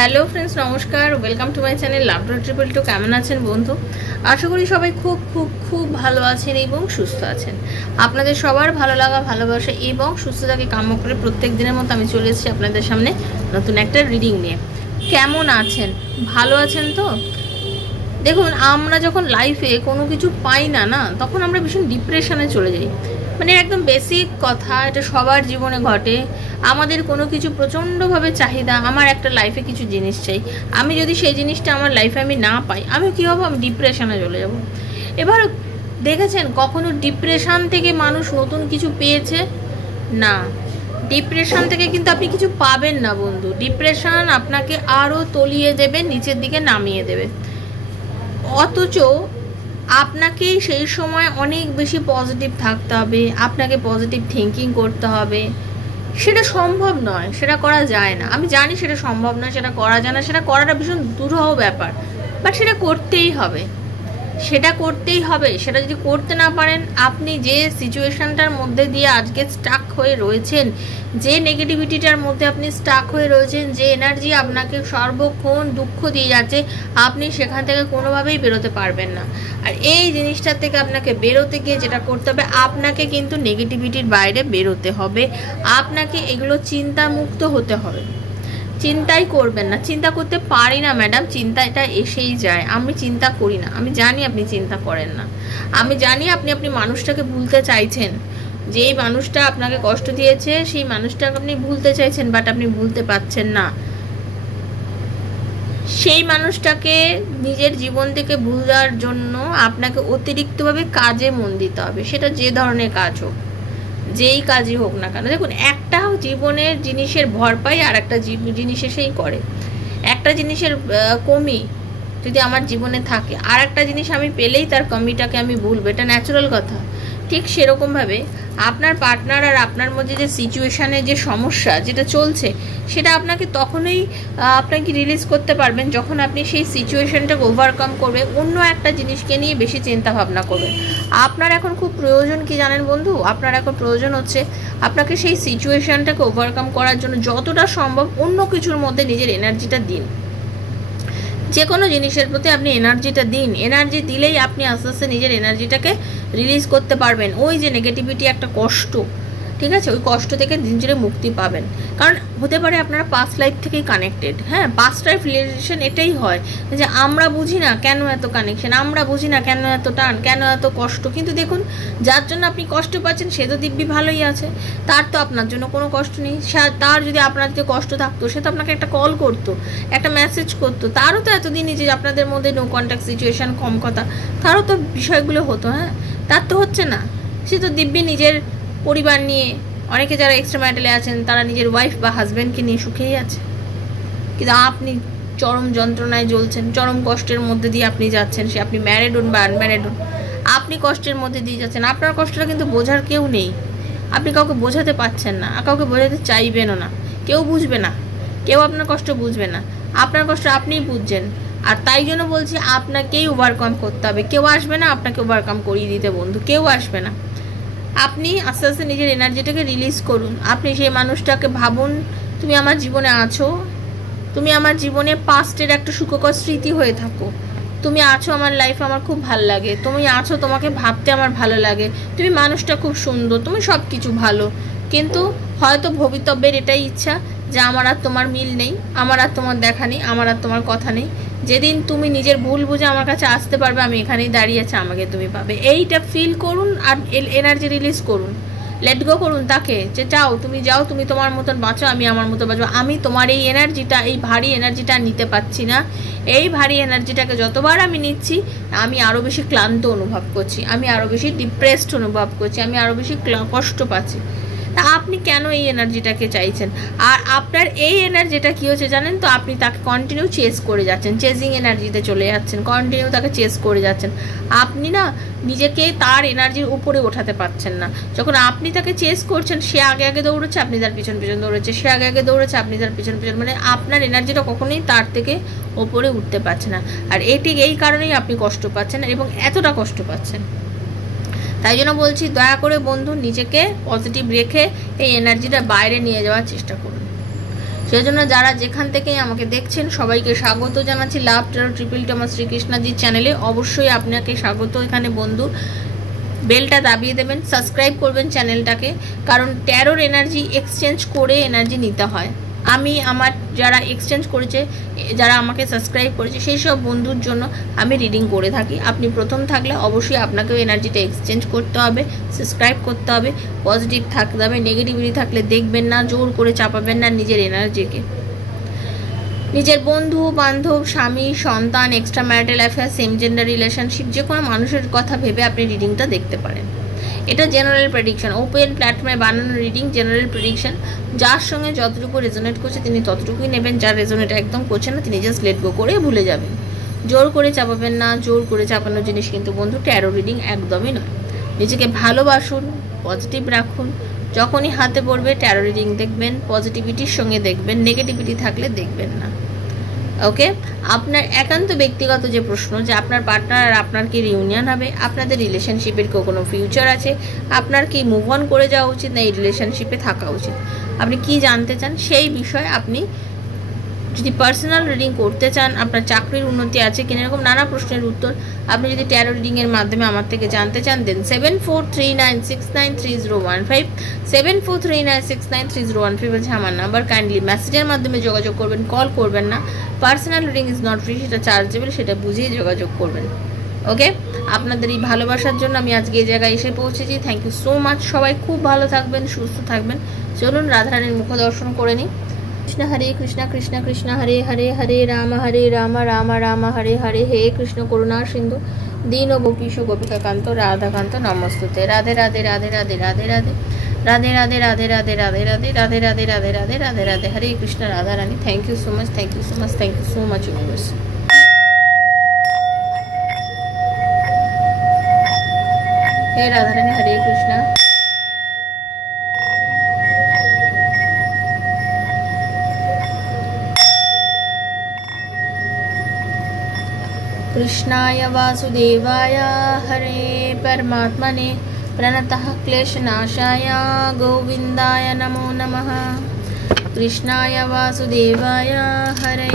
Hello friends, নমস্কার। Welcome to my channel love. কেমন আছেন বন্ধু? আশা করি সবাই খুব খুব খুব ভালো আছেন এবং সুস্থ আছেন। আপনাদের সবার ভালো লাগা, ভালোবাসা এবং সুস্থতাকে কাম্য করে প্রত্যেক দিনের মতো আমি চলে এসেছি আপনাদের সামনে নতুন একটা রিডিং নিয়ে। কেমন আছেন? ভালো আছেন তো? দেখুন, আমরা যখন লাইফে কোনো কিছু পাই না তখন আমরা ভীষণ ডিপ্রেশনে চলে যাই। মানে একদম বেসিক কথা, এটা সবার জীবনে ঘটে। আমাদের কোনো কিছু প্রচণ্ডভাবে চাহিদা, আমার একটা লাইফে কিছু জিনিস চাই, আমি যদি সেই জিনিসটা আমার লাইফে আমি না পাই, আমি কী হবো? আমি ডিপ্রেশনে চলে যাব। এবার দেখেছেন কখনো ডিপ্রেশন থেকে মানুষ নতুন কিছু পেয়েছে? না, ডিপ্রেশন থেকে কিন্তু আপনি কিছু পাবেন না বন্ধু। ডিপ্রেশন আপনাকে আরও তলিয়ে দেবে, নিচের দিকে নামিয়ে দেবে। অথচ আপনাকে সেই সময় অনেক বেশি পজিটিভ থাকতে হবে, আপনাকে পজিটিভ থিঙ্কিং করতে হবে। সেটা সম্ভব নয়, সেটা করা যায় না। আমি জানি সেটা সম্ভব নয়, সেটা করা যায় না, সেটা করাটা ভীষণ দুরূহ ব্যাপার। বাট সেটা করতেই হবে, সেটা করতেই হবে। সেটা যদি করতে না পারেন, আপনি যে সিচুয়েশনটার মধ্যে দিয়ে আজকে স্টাক হয়ে রয়েছেন, যে নেগেটিভিটিটার মধ্যে আপনি স্টাক হয়ে রয়েছেন, যে এনার্জি আপনাকে সর্বক্ষণ দুঃখ দিয়ে যাচ্ছে, আপনি সেখান থেকে কোনোভাবেই বেরোতে পারবেন না। আর এই জিনিসটার থেকে আপনাকে বেরোতে গিয়ে যেটা করতে হবে, আপনাকে কিন্তু নেগেটিভিটির বাইরে বেরোতে হবে। আপনাকে এগুলো চিন্তামুক্ত হতে হবে। চিন্তাই করবেন না। চিন্তা করতে পারি না ম্যাডাম, চিন্তা এটা এসেই যায়। আমি চিন্তা করি না, আমি জানি আপনি চিন্তা করেন না। আমি জানি আপনি মানুষটাকে ভুলতে চাইছেন, যেই মানুষটা আপনাকে কষ্ট দিয়েছে সেই মানুষটাকে আপনি ভুলতে চাইছেন, বাট আপনি ভুলতে পারছেন না। সেই মানুষটাকে নিজের জীবন থেকে ভুলার জন্য আপনাকে অতিরিক্তভাবে কাজে মন দিতে হবে, সেটা যে ধরনের কাজ হোক, যেই কাজই হোক না কেন। দেখুন, একটা জীবনের জিনিসের ভরপাই আর একটা জিনিস এসেই করে। একটা জিনিসের কমি যদি আমার জীবনে থাকে, আর একটা জিনিস আমি পেলেই তার কমিটাকে আমি ভুলবো, এটা ন্যাচারাল কথা। ঠিক সেরকমভাবে আপনার পার্টনার আর আপনার মধ্যে যে সিচুয়েশানে যে সমস্যা যেটা চলছে, সেটা আপনাকে তখনই আপনাকে রিলিজ করতে পারবেন যখন আপনি সেই সিচুয়েশানটাকে ওভারকাম করবে, অন্য একটা জিনিসকে নিয়ে বেশি চিন্তা ভাবনা করবেন। আপনার এখন খুব প্রয়োজন কি জানেন বন্ধু? আপনার এখন প্রয়োজন হচ্ছে আপনাকে সেই সিচুয়েশানটাকে ওভারকাম করার জন্য যতটা সম্ভব অন্য কিছুর মধ্যে নিজের এনার্জিটা দিন। যে কোনো জিনিসের প্রতি আপনি এনার্জিটা দিন। এনার্জি দিলেই আপনি আস্তে আস্তে নিজের এনার্জিটাকে রিলিজ করতে পারবেন। ওই যে নেগেটিভিটি একটা কষ্ট, ঠিক আছে, ওই কষ্ট থেকে ধীরে মুক্তি পাবেন। কারণ হতে পারে আপনারা পাস্ট লাইফ থেকেই কানেক্টেড। হ্যাঁ, পাস্ট লাইফ রিলেশন এটাই হয় যে আমরা বুঝি না কেন এত কানেকশন, আমরা বুঝি না কেন এত টান, কেন এত কষ্ট। কিন্তু দেখুন, যার জন্য আপনি কষ্ট পাচ্ছেন সে তো দিব্যি ভালোই আছে, তার তো আপনার জন্য কোনো কষ্ট নেই। তার যদি আপনার যে কষ্ট থাকতো, সে তো আপনাকে একটা কল করতো, একটা মেসেজ করতো। তারও তো এতদিনই যে আপনাদের মধ্যে নো কন্ট্যাক্ট সিচুয়েশন, কম কথা, তারও তো বিষয়গুলো হতো। হ্যাঁ, তার তো হচ্ছে না। সে তো দিব্যি নিজের পরিবার নিয়ে, অনেকে যারা এক্সট্রা ম্যারিটালে আছেন তারা নিজের ওয়াইফ বা হাজব্যান্ডকে নিয়ে সুখেই আছে। কিন্তু আপনি চরম যন্ত্রণায় জ্বলছেন, চরম কষ্টের মধ্যে দিয়ে আপনি যাচ্ছেন। সে আপনি ম্যারিড হন বা আনম্যারিড হন, আপনি কষ্টের মধ্যে দিয়ে যাচ্ছেন। আপনার কষ্টটা কিন্তু বোঝার কেউ নেই, আপনি কাউকে বোঝাতে পারছেন না, আর কাউকে বোঝাতে চাইবেনও না। কেউ বুঝবে না, কেউ আপনার কষ্ট বুঝবে না। আপনার কষ্ট আপনিই বুঝছেন। আর তাই জন্য বলছি, আপনাকেই ওভারকাম করতে হবে। কেউ আসবে না আপনাকে ওভারকাম করিয়ে দিতে বন্ধু, কেউ আসবে না। আপনি আস্তে আস্তে নিজের এনার্জিটাকে রিলিজ করুন। আপনি সেই মানুষটাকে ভাবুন, তুমি আমার জীবনে আছো, তুমি আমার জীবনে পাস্টের একটা সুখকর স্মৃতি হয়ে থাকো। তুমি আছো আমার লাইফে, আমার খুব ভালো লাগে। তুমি আছো, তোমাকে ভাবতে আমার ভালো লাগে। তুমি মানুষটা খুব সুন্দর, তুমি সব কিছু ভালো। কিন্তু হয়তো ভবিতব্যের এটাই ইচ্ছা যে আমার আর তোমার মিল নেই, আমার আর তোমার দেখা নেই, আমার আর তোমার কথা নেই। যেদিন তুমি নিজের ভুল বুঝে আমার কাছে আসতে পারবে, আমি এখানেই দাঁড়িয়ে আছি, আমাকে তুমি পাবে। এইটা ফিল করুন আর এনার্জি রিলিজ করুন। লেট গো করুন তাকে, যে যাও, তুমি যাও, তুমি তোমার মতন বাঁচো, আমি আমার মতো বাঁচবো। আমি তোমার এই এনার্জিটা, এই ভারী এনার্জিটা নিতে পারছি না। এই ভারী এনার্জিটাকে যতবার আমি নিচ্ছি, আমি আরও বেশি ক্লান্ত অনুভব করছি, আমি আরও বেশি ডিপ্রেসড অনুভব করছি, আমি আরও বেশি কষ্ট পাচ্ছি। তা আপনি কেন এই এনার্জিটাকে চাইছেন? আর আপনার এই এনার্জিটা কী হচ্ছে জানেন তো? আপনি তাকে কন্টিনিউ চেস করে যাচ্ছেন, চেজিং এনার্জিতে চলে যাচ্ছেন, কন্টিনিউ তাকে চেস করে যাচ্ছেন। আপনি না নিজেকে তার এনার্জির উপরে ওঠাতে পারছেন না। যখন আপনি তাকে চেস করছেন, সে আগে আগে দৌড়েছে, আপনি তার পিছন পিছন দৌড়েছে, সে আগে আগে দৌড়েছে, আপনি তার পিছন পিছন, মানে আপনার এনার্জিটা কখনোই তার থেকে ওপরে উঠতে পারছে না। আর এই কারণেই আপনি কষ্ট পাচ্ছেন এবং এতটা কষ্ট পাচ্ছেন। তাই জন্য বলছি, দয়া করে বন্ধু নিজেকে পজিটিভ রেখে এই এনার্জিটা বাইরে নিয়ে যাওয়ার চেষ্টা করুন। সেই জন্য যারা যেখান থেকে আমাকে দেখছেন সবাইকে স্বাগত জানাচ্ছি লাভ ট্যারো ট্রিপল টামা শ্রীকৃষ্ণাজির চ্যানেলে। অবশ্যই আপনাকে স্বাগত এখানে বন্ধু। বেলটা দাবিয়ে দেবেন, সাবস্ক্রাইব করবেন চ্যানেলটাকে, কারণ ট্যারোর এনার্জি এক্সচেঞ্জ করে এনার্জি নিতে হয়। আমি আমার যারা এক্সচেঞ্জ করেছে, যারা আমাকে সাবস্ক্রাইব করেছে, সেই সব বন্ধুর জন্য আমি রিডিং করে থাকি। আপনি প্রথম থাকলে অবশ্যই আপনাকেও এনার্জিটা এক্সচেঞ্জ করতে হবে, সাবস্ক্রাইব করতে হবে, পজিটিভ থাকতে হবে। নেগেটিভিটি থাকলে দেখবেন না, জোর করে চাপাবেন না নিজের এনার্জিকে। নিজের বন্ধু বান্ধব, স্বামী, সন্তান, extra marital affair, same gender relationship, যে কোনো মানুষের কথা ভেবে আপনি রিডিংটা দেখতে পারেন। এটা জেনারেল প্রেডিকশন, ওপেন প্ল্যাটফর্মে বানানো রিডিং, জেনারেল প্রেডিকশন। যার সঙ্গে যতটুকু রেজোনেট করছে তিনি ততটুকুই নেবেন, যার রেজোনেট একদম করছে না তিনি জাস্ট লেট গো করে ভুলে যাবেন। জোর করে চাপাবেন না, জোর করে চাপানোর জিনিস কিন্তু বন্ধু ট্যারো রিডিং একদমই নয়। নিজেকে ভালোবাসুন, পজিটিভ রাখুন, যখনই হাতে পড়বে ট্যারো রিডিং দেখবেন, পজিটিভিটির সঙ্গে দেখবেন, নেগেটিভিটি থাকলে দেখবেন না। ওকে, আপনার একান্ত ব্যক্তিগত যে প্রশ্ন যে আপনার পার্টনার আর আপনার কি রিউনিয়ন হবে, আপনাদের রিলেশনশিপের কোনো ফিউচার আছে, আপনার কি মুভ অন করে যাওয়া উচিত না এই রিলেশনশিপে থাকা উচিত, আপনি কি জানতে চান সেই বিষয়ে আপনি যদি পার্সোনাল রিডিং করতে চান, আপনার চাকরির উন্নতি আছে কিনা, এরকম নানা প্রশ্নের উত্তর আপনি যদি ট্যারো রিডিংয়ের মাধ্যমে আমার থেকে জানতে চান, দেন 7439693015 7439693015 হচ্ছে আমার নাম্বার। কাইন্ডলি মেসেজের মাধ্যমে যোগাযোগ করবেন, কল করবেন না। Personal reading is not free, সেটা চার্জেবল, সেটা বুঝেই যোগাযোগ করবেন। ওকে, আপনাদের এই ভালোবাসার জন্য আমি আজকে এই জায়গায় এসে পৌঁছেছি। Thank you so much. সবাই খুব ভালো থাকবেন, সুস্থ থাকবেন। চলুন রাধারানীর মুখ দর্শন করে নিই। কৃষ্ণ হরে কৃষ্ণ কৃষ্ণ কৃষ্ণ হরে হরে, হরে রাম রাম রাম হরে হরে, হে কৃষ্ণ করুণা সিন্ধু দীন গোপীশ গোপিকাকান্ত রাধাকান্ত নমস্তুতে। Radhe Radhe Radhe Radhe Radhe Radhe Radhe Radhe Radhe Radhe Radhe Radhe Radhe Radhe Radhe Radhe Radhe Radhe Hare Krishna Radha Rani. Thank you so much, thank you so much, thank you so much universe. হে রাধা রানী, হরে কৃষ্ণ। कृष्णाय वासुदेवाय हरे परमात्मने प्रणतः क्लेशनाशाय गोविन्दाय नमो नमः। कृष्णाय वासुदेवाय हरे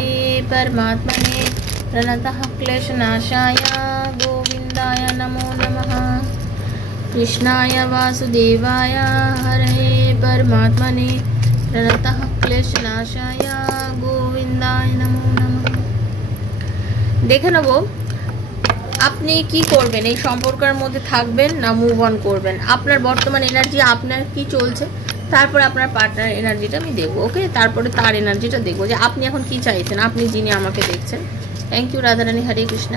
परमात्मने प्रणतः क्लेशनाशाय गोविन्दाय नमो नमः। कृष्णाय वासुदेवाय हरे परमात्मने प्रणतः क्लेशनाशाय गोविन्दाय नमो नमः। দেখে নেব আপনি কি করবেন, এই সম্পর্কের মধ্যে থাকবেন না মুভ অন করবেন, আপনার বর্তমান এনার্জি আপনার কি চলছে, তারপরে আপনার পার্টনার এনার্জিটা আমি দেখবো। ওকে, তারপরে তার এনার্জিটা দেখবো যে আপনি এখন কি চাইছেন, আপনি যিনি আমাকে দেখছেন। Thank you Radharani, Hare Krishna.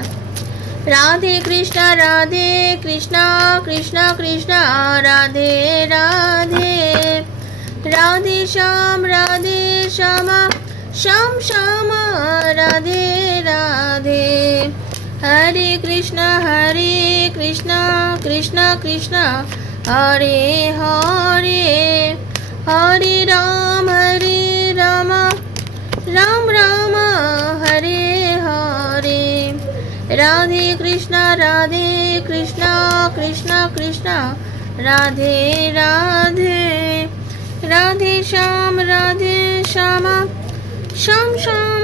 Radhe Krishna Radhe Krishna Krishna Krishna Radhe Radhe, Radhe Shyam Shyam Shyam Radhe Radhe, Hare Krishna Krishna Krishna Hare Hare, Hare Ram Ram Ram Hare Hare. Radhe Krishna Krishna Krishna Radhe Radhe, Radhe Shyam Shyam Shyam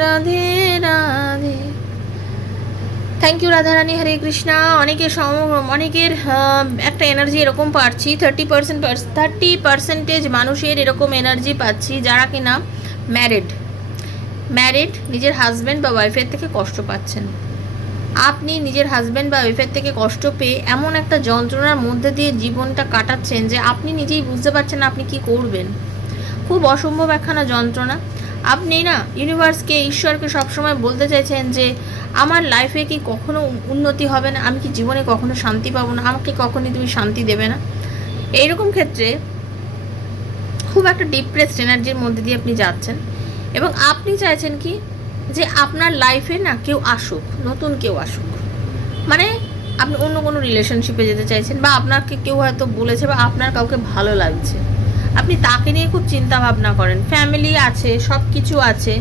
Radhe Radhe. Thank you Radharani, Hare Krishna. অনেকের একটা এনার্জি এরকম পাচ্ছি, 30% মানুষের এরকম এনার্জি পাচ্ছি যারা কিনা ম্যারিড, নিজের হাজব্যান্ড বা ওয়াইফের থেকে কষ্ট পাচ্ছেন। আপনি নিজের হাজব্যান্ড বা ওয়াইফের থেকে কষ্ট পেয়ে এমন একটা যন্ত্রণার মধ্যে দিয়ে জীবনটা কাটাচ্ছেন যে আপনি নিজেই বুঝতে পারছেন না আপনি কি করবেন। খুব অসম্ভব একখানা যন্ত্রণা। আপনি না ইউনিভার্সকে, ঈশ্বরকে সবসময় বলতে চাইছেন যে আমার লাইফে কি কখনো উন্নতি হবে না, আমি কি জীবনে কখনো শান্তি পাবো না, আমাকে কখনই তুমি শান্তি দেবে না। এইরকম ক্ষেত্রে খুব একটা ডিপ্রেসড এনার্জির মধ্যে দিয়ে আপনি যাচ্ছেন এবং আপনি চাইছেন কি যে আপনার লাইফে না কেউ আসুক, নতুন কেউ আসুক। মানে আপনি অন্য কোনো রিলেশনশিপে যেতে চাইছেন, বা আপনাকে কেউ হয়তো বলেছে বা আপনার কাউকে ভালো লাগছে, আপনি তাকে নিয়ে খুব চিন্তা ভাবনা করেন, ফ্যামিলি আছে, সব কিছু আছে,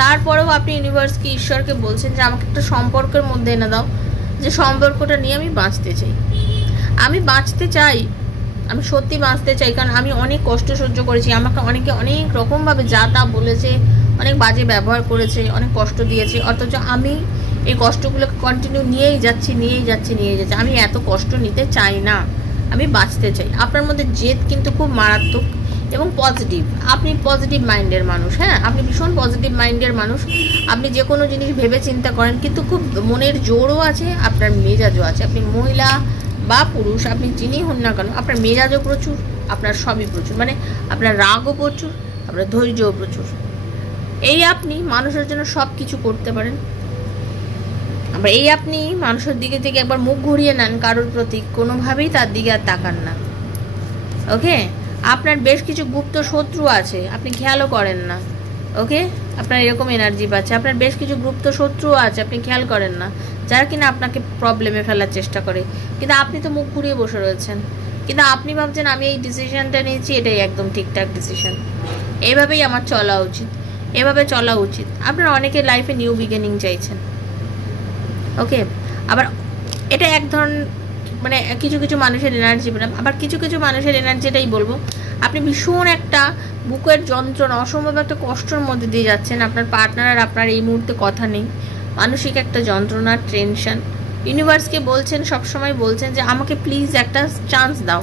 তারপরেও আপনি ইউনিভার্সকে, ঈশ্বরকে বলছেন যে আমাকে একটা সম্পর্কের মধ্যে এনে দাও, যে সম্পর্কটা নিয়ে আমি বাঁচতে চাই। আমি সত্যি বাঁচতে চাই, কারণ আমি অনেক কষ্ট সহ্য করেছি, আমাকে অনেকে অনেক রকমভাবে যা তা বলেছে, অনেক বাজে ব্যবহার করেছে, অনেক কষ্ট দিয়েছে, অথচ আমি এই কষ্টগুলোকে কন্টিনিউ নিয়েই যাচ্ছি। আমি এত কষ্ট নিতে চাই না, আমি বাঁচতে চাই। আপনার মধ্যে জেদ কিন্তু খুব মারাত্মক এবং পজিটিভ, আপনি পজিটিভ মাইন্ডের মানুষ। হ্যাঁ, আপনি ভীষণ পজিটিভ মাইন্ডের মানুষ, আপনি যে কোনো জিনিস ভেবে চিন্তা করেন, কিন্তু খুব মনের জোরও আছে, আপনার মেজাজও আছে। আপনি মহিলা বা পুরুষ, আপনি যিনি হন না কেন, আপনার মেজাজও প্রচুর, আপনার সবই প্রচুর, মানে আপনার রাগও প্রচুর, আপনার ধৈর্যও প্রচুর। এই আপনি মানুষের জন্য সব কিছু করতে পারেন। আবার এই আপনি মানুষের দিকে থেকে একবার মুখ ঘুরিয়ে নেন কারোর প্রতি, কোনোভাবেই তার দিকে আর তাকান না। ওকে, আপনার বেশ কিছু গুপ্ত শত্রু আছে, আপনি খেয়ালও করেন না। ওকে, আপনার এরকম এনার্জি পাচ্ছে, আপনার বেশ কিছু গুপ্ত শত্রু আছে, আপনি খেয়াল করেন না, যারা কিনা আপনাকে প্রবলেমে ফেলার চেষ্টা করে, কিন্তু আপনি তো মুখ ঘুরিয়ে বসে রয়েছেন। কিন্তু আপনি ভাবছেন আমি এই ডিসিশনটা নিয়েছি, এটাই একদম ঠিকঠাক ডিসিশন, এইভাবেই আমার চলা উচিত, এভাবে চলা উচিত। আপনারা অনেকে লাইফে নিউ বিগিনিং চাইছেন। ওকে, আবার এটা এক ধরনের মানে কিছু কিছু মানুষের এনার্জি পেলাম, আবার কিছু কিছু মানুষের এনার্জিটাই বলবো আপনি ভীষণ একটা বুকের যন্ত্রণা, অসম্ভব একটা কষ্টের মধ্যে দিয়ে যাচ্ছেন। আপনার পার্টনার আর আপনার এই মুহূর্তে কথা নেই, মানসিক একটা যন্ত্রণা, টেনশন। ইউনিভার্সকে বলছেন, সবসময় বলছেন যে আমাকে প্লিজ একটা চান্স দাও।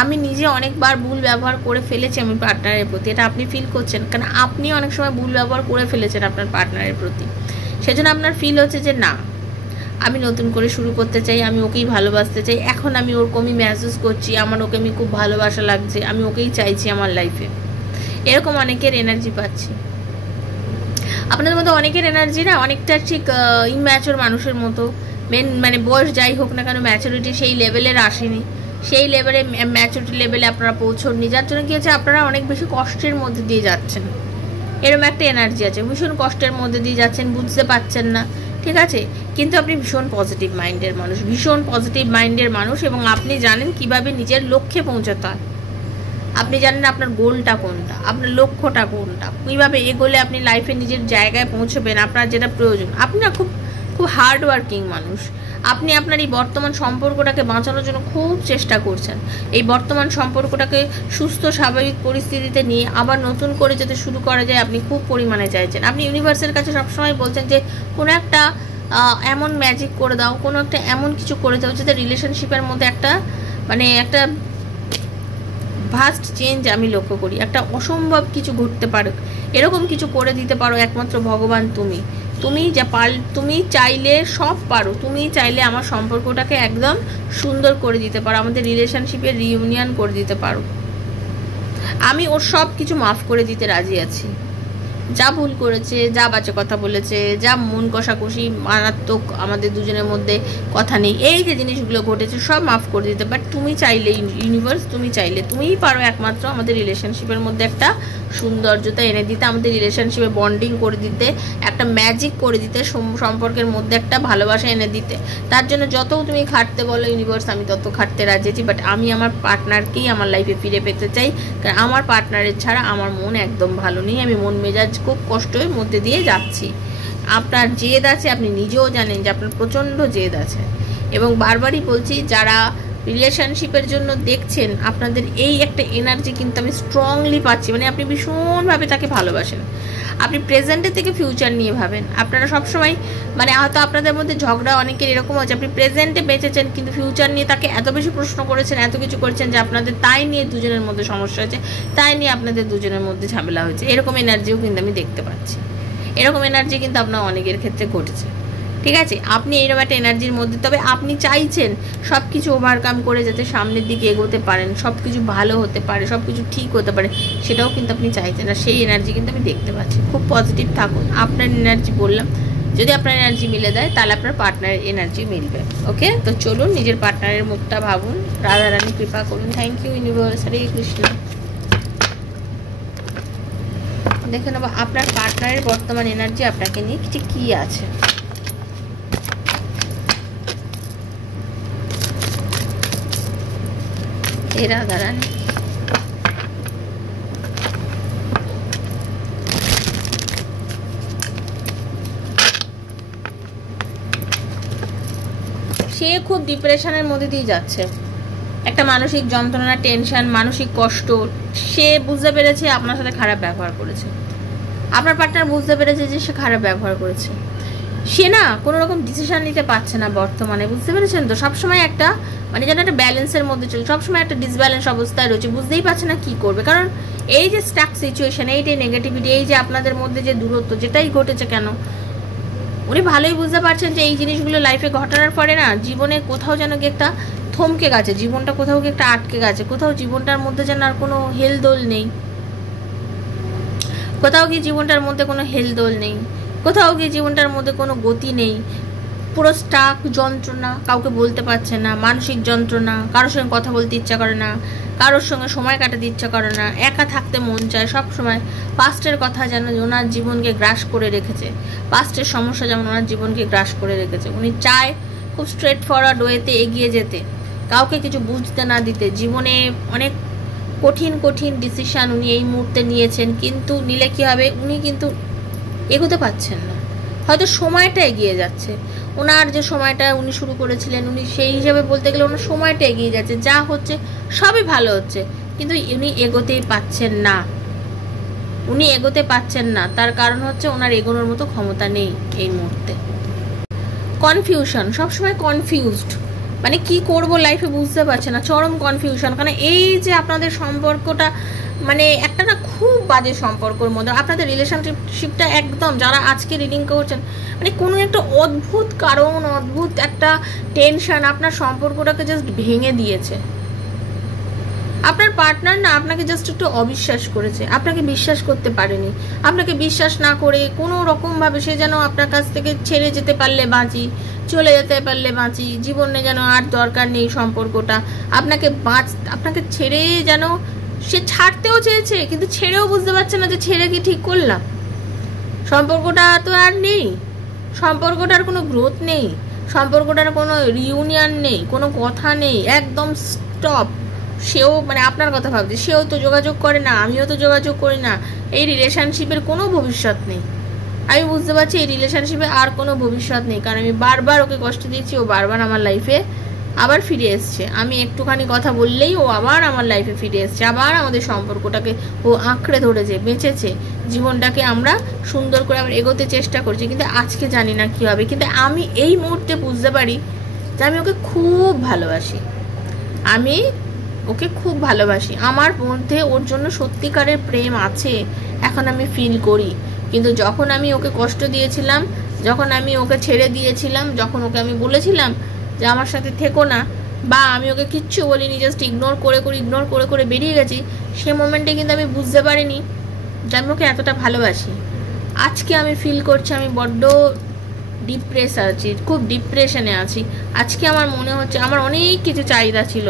আমি নিজে অনেকবার ভুল ব্যবহার করে ফেলেছি আমি পার্টনারের প্রতি, এটা আপনি ফিল করছেন, কারণ আপনি অনেক সময় ভুল ব্যবহার করে ফেলেছেন আপনার পার্টনারের প্রতি। সেজন্য আপনার ফিল হচ্ছে যে না, আমি নতুন করে শুরু করতে চাই, আমি ওকেই ভালোবাসতে চাই, এখন আমি ওরকমই মেহসুস করছি, আমার ওকে আমি খুব ভালোবাসা লাগছে, আমি ওকেই চাইছি আমার লাইফে। এরকম অনেকের এনার্জি পাচ্ছি। আপনাদের মধ্যে অনেকের এনার্জি না অনেকটা ঠিক ইম্যাচুর মানুষের মতো, মানে বয়স যাই হোক না কেন, ম্যাচুরিটি সেই লেভেলের আসেনি, সেই লেভেলে ম্যাচুরিটি লেভেলে আপনারা পৌঁছননি, যার জন্য কী হচ্ছে আপনারা অনেক বেশি কষ্টের মধ্যে দিয়ে যাচ্ছেন। এরকম একটা এনার্জি আছে, ভীষণ কষ্টের মধ্যে দিয়ে যাচ্ছেন, বুঝতে পারছেন না, ঠিক আছে। কিন্তু আপনি ভীষণ পজিটিভ মাইন্ডের মানুষ, ভীষণ পজিটিভ মাইন্ডের মানুষ, এবং আপনি জানেন কিভাবে নিজের লক্ষ্যে পৌঁছাতে হয়। আপনি জানেন আপনার গোলটা কোনটা, আপনার লক্ষ্যটা কোনটা, কীভাবে এগোলে আপনি লাইফে নিজের জায়গায় পৌঁছবেন, আপনার যেটা প্রয়োজন। আপনি না খুব খুব হার্ড ওয়ার্কিং মানুষ। আপনি আপনার এই বর্তমান সম্পর্কটাকে বাঁচানোর জন্য খুব চেষ্টা করছেন, এই বর্তমান সম্পর্কটাকে সুস্থ স্বাভাবিক পরিস্থিতিতে নিয়ে আবার নতুন করে যাতে শুরু করা যায় আপনি খুব পরিমাণে চাইছেন। আপনি ইউনিভার্সের কাছে সবসময় বলছেন যে কোনো একটা এমন ম্যাজিক করে দাও, কোনো একটা এমন কিছু করে দাও যাতে রিলেশনশিপের মধ্যে একটা মানে একটা ভাস্ট চেঞ্জ আমি লক্ষ্য করি, একটা অসম্ভব কিছু ঘটতে পারো, এরকম কিছু করে দিতে পারো একমাত্র ভগবান তুমি যা তুমি চাইলে সব পারো, তুমি চাইলে আমার সম্পর্কটাকে একদম সুন্দর করে দিতে পারো, আমাদের রিলেশনশিপের রিইউনিয়ন করে দিতে পারো। আমি ওর সব কিছু মাফ করে দিতে রাজি আছি, যা ভুল করেছে, যা বাজে কথা বলেছে, যা মন কষাকষি মারাত্মক আমাদের দুজনের মধ্যে কথা নেই, এই যে জিনিসগুলো ঘটেছে সব মাফ করে দিতে। বাট তুমি চাইলে ইউনিভার্স, তুমি চাইলে তুমিই পারো একমাত্র আমাদের রিলেশনশিপের মধ্যে একটা সৌন্দর্যতা এনে দিতে, আমাদের রিলেশনশিপে বন্ডিং করে দিতে, একটা ম্যাজিক করে দিতে, সম্পর্কের মধ্যে একটা ভালোবাসা এনে দিতে। তার জন্য যত তুমি খাটতে বলো ইউনিভার্স, আমি তত খাটতে রাজি আছি। বাট আমি আমার পার্টনারকেই আমার লাইফে ফিরে পেতে চাই, কারণ আমার পার্টনারের ছাড়া আমার মন একদম ভালো নেই, আমি মন মেজাজ খুব কষ্টের মধ্যে দিয়ে যাচ্ছি। আপনার জেদ আছে, আপনি নিজেও জানেন যে আপনার প্রচণ্ড জেদ আছে, এবং বারবারই বলছি যারা রিলেশনশিপের জন্য দেখছেন আপনাদের এই একটা এনার্জি কিন্তু আমি স্ট্রংলি পাচ্ছি, মানে আপনি ভীষণভাবে তাকে ভালোবাসেন, আপনি প্রেজেন্টের থেকে ফিউচার নিয়ে ভাবেন। আপনারা সবসময় মানে হয়তো আপনাদের মধ্যে ঝগড়া অনেকের এরকম আছে, আপনি প্রেজেন্টে বেঁচেছেন কিন্তু ফিউচার নিয়ে তাকে এত বেশি প্রশ্ন করেছেন, এত কিছু করেছেন যে আপনাদের তাই নিয়ে দুজনের মধ্যে সমস্যা হয়েছে, তাই নিয়ে আপনাদের দুজনের মধ্যে ঝামেলা হয়েছে। এরকম এনার্জিও কিন্তু আমি দেখতে পাচ্ছি, এরকম এনার্জি কিন্তু আপনার অনেকের ক্ষেত্রে ঘটেছে, ঠিক আছে। আপনি এইরকম একটা এনার্জির মধ্যে, তবে আপনি চাইছেন সব কিছু ওভারকাম করে যাতে সামনের দিকে এগোতে পারেন, সব কিছু ভালো হতে পারে, সব কিছু ঠিক হতে পারে, সেটাও কিন্তু আপনি চাইছেন। আর সেই এনার্জি কিন্তু আমি দেখতে পাচ্ছি। খুব পজিটিভ থাকুন, আপনার এনার্জি বললাম, যদি আপনার এনার্জি মিলে দেয় তাহলে আপনার পার্টনারের এনার্জি মিলবে। ওকে, তো চলুন নিজের পার্টনারের মুখটা ভাবুন, রাধারানী কৃপা করুন। থ্যাংক ইউ ইউনিভার্স, হরে কৃষ্ণ। দেখে নেবো আপনার পার্টনারের বর্তমান এনার্জি আপনাকে নিয়ে ঠিক কী আছে। রাধারানী, সে খুব ডিপ্রেশনের মধ্যে দিয়ে যাচ্ছে, একটা মানসিক যন্ত্রণা, টেনশন, মানসিক কষ্ট, সে বুঝতে পেরেছে আপনার সাথে খারাপ ব্যবহার করেছে, আপনার পার্টনার বুঝতে পেরেছে যে সে খারাপ ব্যবহার করেছে, সে না কোনো রকম ডিসিশন নিতে পারছে না বর্তমানে, বুঝতে পেরেছেন তো? সবসময় একটা মানে যেন একটা ব্যালেন্সের মধ্যে চলে, সবসময় একটা ডিসব্যালেন্স অবস্থায় রয়েছে, বুঝতেই পারছে না কি করবে। কারণ এই যে স্টাক সিচুয়েশন, এই যে নেগেটিভিটি, এই যে আপনাদের মধ্যে যে দূরত্ব যেটাই ঘটেছে কেন, উনি ভালোই বুঝতে পারছেন যে এই জিনিসগুলো লাইফে ঘটানোর পরে না জীবনে কোথাও যেন কি একটা থমকে গেছে, জীবনটা কোথাও কি একটা আটকে গেছে, কোথাও জীবনটার মধ্যে যেন আর কোনো হেলদোল নেই, কোথাও কি জীবনটার মধ্যে কোনো হেলদোল নেই, কোথাও কি জীবনটার মধ্যে কোনো গতি নেই, পুরো স্টাক, যন্ত্রণা, কাউকে বলতে পারছে না, মানসিক যন্ত্রণা, কারোর সঙ্গে কথা বলতে ইচ্ছা করে না, কারোর সঙ্গে সময় কাটাতে ইচ্ছা করে না, একা থাকতে মন চায় সব সময়। পাস্টের কথা যেন ওনার জীবনকে গ্রাস করে রেখেছে, পাস্টের সমস্যা যেমন ওনার জীবনকে গ্রাস করে রেখেছে। উনি চায় খুব স্ট্রেট ফরওয়ার্ড ওয়েতে এগিয়ে যেতে, কাউকে কিছু বুঝতে না দিতে। জীবনে অনেক কঠিন কঠিন ডিসিশান উনি এই মুহূর্তে নিয়েছেন, কিন্তু নিলে কি হবে, উনি কিন্তু এগোতে পারছেন না, হয়তো সময়টা এগিয়ে যাচ্ছে, ওনার যে সময়টা উনি শুরু করেছিলেন উনি সেই হিসাবে বলতে গেলে ওনার সময়টা এগিয়ে যাচ্ছে, যা হচ্ছে সবই ভালো হচ্ছে, কিন্তু উনি এগোতেই পাচ্ছেন না, উনি এগোতে পাচ্ছেন না। তার কারণ হচ্ছে ওনার এগোনোর মতো ক্ষমতা নেই এই মুহূর্তে। কনফিউশন, সবসময় কনফিউজড, মানে কি করব লাইফে বুঝতে পারছে না, চরম কনফিউশন। কারণ এই যে আপনাদের সম্পর্কটা মানে একটা না খুব বাজে সম্পর্কের মধ্যে, আপনাদের রিলেশনশিপটা একদম, যারা আজকে রিডিং করছেন মানে কোনো একটা অদ্ভুত কারণ, অদ্ভুত একটা টেনশন আপনার সম্পর্কটাকে জাস্ট ভেঙে দিয়েছে। আপনার পার্টনার না আপনাকে জাস্ট একটু অবিশ্বাস করেছে, আপনাকে বিশ্বাস করতে পারেনি, আপনাকে বিশ্বাস না করে কোনো রকমভাবে সে যেন আপনার কাছ থেকে ছেড়ে যেতে পারলে বাঁচি, চলে যেতে পারলে বাঁচি, জীবনে যেন আর দরকার নেই সম্পর্কটা, আপনাকে ছেড়ে যেন সে ছাড়তেও চেয়েছে, কিন্তু ছেড়েও বুঝতে পারছে না যে ছেড়ে কি ঠিক করলাম, সম্পর্কটা তো আর নেই, সম্পর্কটার কোনো গ্রোথ নেই, সম্পর্কটার কোনো রিউনিয়ন নেই, কোনো কথা নেই, একদম স্টপ। সেও মানে আপনার কথা ভাবছে, সেও তো যোগাযোগ করে না, আমিও তো যোগাযোগ করি না, এই রিলেশনশিপের কোনো ভবিষ্যৎ নেই। আমি বুঝতে পারছি এই রিলেশনশিপে আর কোনো ভবিষ্যৎ নেই, কারণ আমি বারবার ওকে কষ্ট দিয়েছি, ও বারবার আমার লাইফে আবার ফিরে এসছে, আমি একটুখানি কথা বললেই ও আবার আমার লাইফে ফিরে এসছে, আবার আমাদের সম্পর্কটাকে ও আঁকড়ে ধরেছে, বেঁচেছে, জীবনটাকে আমরা সুন্দর করে আবার এগোতে চেষ্টা করছি। কিন্তু আজকে জানি না কী হবে, কিন্তু আমি এই মুহূর্তে বুঝতে পারি যে আমি ওকে খুব ভালোবাসি, আমি ওকে খুব ভালোবাসি, আমার মধ্যে ওর জন্য সত্যিকারের প্রেম আছে, এখন আমি ফিল করি। কিন্তু যখন আমি ওকে কষ্ট দিয়েছিলাম, যখন আমি ওকে ছেড়ে দিয়েছিলাম, যখন ওকে আমি বলেছিলাম যে আমার সাথে থেকো না, বা আমি ওকে কিচ্ছু বলিনি, জাস্ট ইগনোর করে বেরিয়ে গেছি, সে মোমেন্টে কিন্তু আমি বুঝতে পারিনি যে আমি ওকে এতটা ভালোবাসি। আজকে আমি ফিল করছি আমি বড্ড ডিপ্রেস আছি, খুব ডিপ্রেশনে আছি। আজকে আমার মনে হচ্ছে আমার অনেক কিছু চাহিদা ছিল,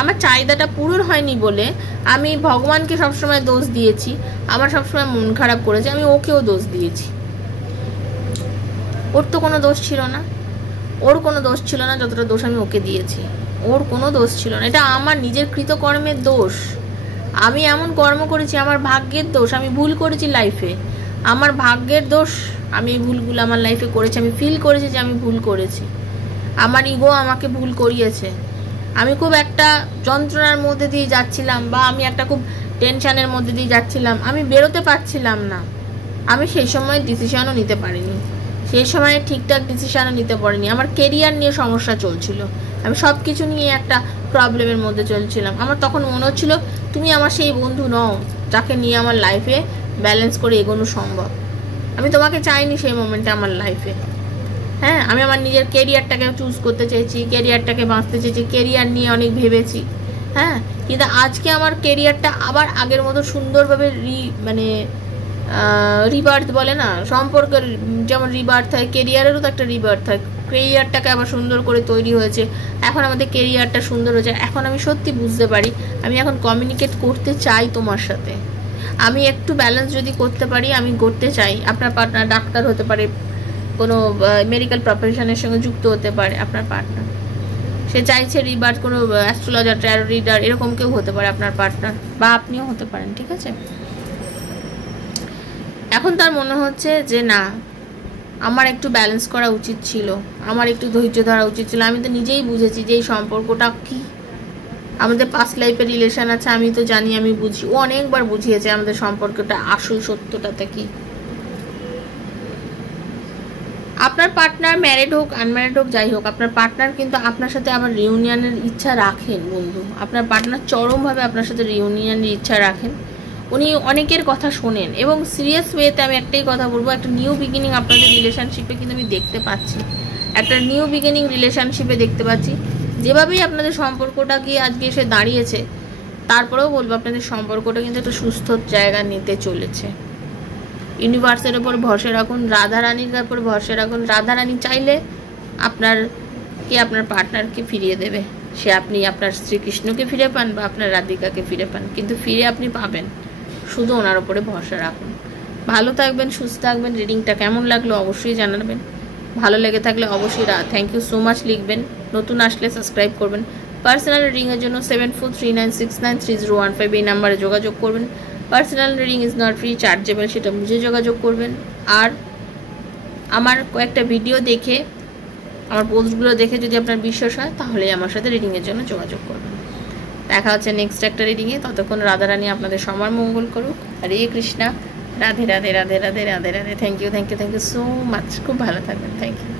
আমার চাহিদাটা পূরণ হয়নি বলে আমি ভগবানকে সবসময় দোষ দিয়েছি, আমার সবসময় মন খারাপ করেছে, আমি ওকেও দোষ দিয়েছি। ওর তো কোনো দোষ ছিল না, ওর কোনো দোষ ছিল না যতটা দোষ আমি ওকে দিয়েছি, ওর কোনো দোষ ছিল না, এটা আমার নিজের কৃতকর্মের দোষ। আমি এমন কর্ম করেছি, আমার ভাগ্যের দোষ, আমি ভুল করেছি লাইফে, আমার ভাগ্যের দোষ, আমি এই ভুলগুলো আমার লাইফে করেছি, আমি ফিল করেছি যে আমি ভুল করেছি, আমার ইগো আমাকে ভুল করিয়েছে, আমি খুব একটা যন্ত্রণার মধ্যে দিয়ে যাচ্ছিলাম, বা আমি একটা খুব টেনশনের মধ্যে দিয়ে যাচ্ছিলাম, আমি বেরোতে পারছিলাম না, আমি সেই সময় ডিসিশনও নিতে পারিনি, সেই সময় ঠিকঠাক ডিসিশনও নিতে পারিনি, আমার কেরিয়ার নিয়ে সমস্যা চলছিল, আমি সব কিছু নিয়ে একটা প্রবলেমের মধ্যে চলছিলাম। আমার তখন মনে হচ্ছিল তুমি আমার সেই বন্ধু নও যাকে নিয়ে আমার লাইফে ব্যালেন্স করে এগোনো সম্ভব, আমি তোমাকে চাইনি সেই মোমেন্টে আমার লাইফে। হ্যাঁ, আমি আমার নিজের কেরিয়ারটাকে চুজ করতে চেয়েছি, কেরিয়ারটাকে বাঁচতে চেয়েছি, কেরিয়ার নিয়ে অনেক ভেবেছি। হ্যাঁ, কিন্তু আজকে আমার কেরিয়ারটা আবার আগের মতো সুন্দরভাবে রিবার্থ বলে না, সম্পর্কের যেমন রিবার্থ হয়, কেরিয়ারেরও তো একটা রিবার্থ হয়, কেরিয়ারটাকে আবার সুন্দর করে তৈরি হয়েছে, এখন আমাদের কেরিয়ারটা সুন্দর হয়েছে। এখন আমি সত্যি বুঝতে পারি আমি এখন কমিউনিকেট করতে চাই তোমার সাথে, আমি একটু ব্যালেন্স যদি করতে পারি আমি করতে চাই। আপনার পার্টনার ডাক্তার হতে পারে, কোনো মেডিকেল প্রফেশনের সঙ্গে যুক্ত হতে পারে আপনার পার্টনার, সে চাইছে রিবার্থ, কোনো অ্যাস্ট্রোলজার, ট্যারো রিডার, এরকম কেউ হতে পারে আপনার পার্টনার, বা আপনিও হতে পারেন, ঠিক আছে। এখন তার মনে হচ্ছে যে না, আমার একটু ব্যালেন্স করা উচিত ছিল, আমার একটু ধৈর্য ধরা উচিত ছিল, আমি তো নিজেই বুঝেছি যে এই সম্পর্কটা কি, আমাদের পাস্ট লাইফের রিলেশন আছে, আমি তো জানি, আমি বুঝি, ও অনেকবার বুঝিয়েছে আমাদের সম্পর্কটা আসল সত্যটাতে কি। আপনার পার্টনার ম্যারিড হোক আনম্যারিড হোক যাই হোক, আপনার পার্টনার কিন্তু আপনার সাথে আবার রিউনিয়নের ইচ্ছা রাখেন বন্ধু। আপনার পার্টনার চরমভাবে আপনার সাথে রিউনিয়নের ইচ্ছা রাখেন। উনি অনেকের কথা শোনেন এবং সিরিয়াস ওয়েতে আমি একটাই কথা বলবো, একটা নিউ বিগিনিং আপনাদের রিলেশনশিপে কিন্তু আমি দেখতে পাচ্ছি, একটা নিউ বিগিনিং রিলেশনশিপে দেখতে পাচ্ছি। যেভাবেই আপনাদের সম্পর্কটা কি আজকে এসে দাঁড়িয়েছে, তারপরেও বলবো আপনাদের সম্পর্কটা কিন্তু একটা সুস্থ জায়গা নিতে চলেছে। ইউনিভার্সের ওপর ভরসা রাখুন, রাধারানীর ওপর ভরসা রাখুন। রাধারানী চাইলে আপনার পার্টনারকে ফিরিয়ে দেবে, সে আপনি আপনার শ্রীকৃষ্ণকে ফিরে পান বা আপনার রাধিকাকে ফিরে পান, কিন্তু ফিরে আপনি পাবেন, শুধু ওনার ওপরে ভরসা রাখুন। ভালো থাকবেন, সুস্থ থাকবেন। রিডিংটা কেমন লাগলো অবশ্যই জানাবেন, ভালো লেগে থাকলে অবশ্যই থ্যাংক ইউ সো মাচ লিখবেন, নতুন আসলে সাবস্ক্রাইব করবেন। পার্সোনাল রিডিংয়ের জন্য 7439693015 এই নাম্বারে যোগাযোগ করবেন। Personal reading is not free, chargeable, সেটা বুঝে যোগাযোগ করবেন। আর আমার কয়েকটা ভিডিও দেখে, আমার পোস্টগুলো দেখে যদি আপনার বিশ্বাস হয়, তাহলেই আমার সাথে রিডিংয়ের জন্য যোগাযোগ করবেন। দেখা হচ্ছে নেক্সট একটা রিডিংয়ে। ততক্ষণ রাধারানী আপনাদের সবার মঙ্গল করুক। Hare Krishna, Radhe Radhe Radhe Radhe Radhe Radhe. Thank you so much, খুব ভালো থাকবেন। Thank you.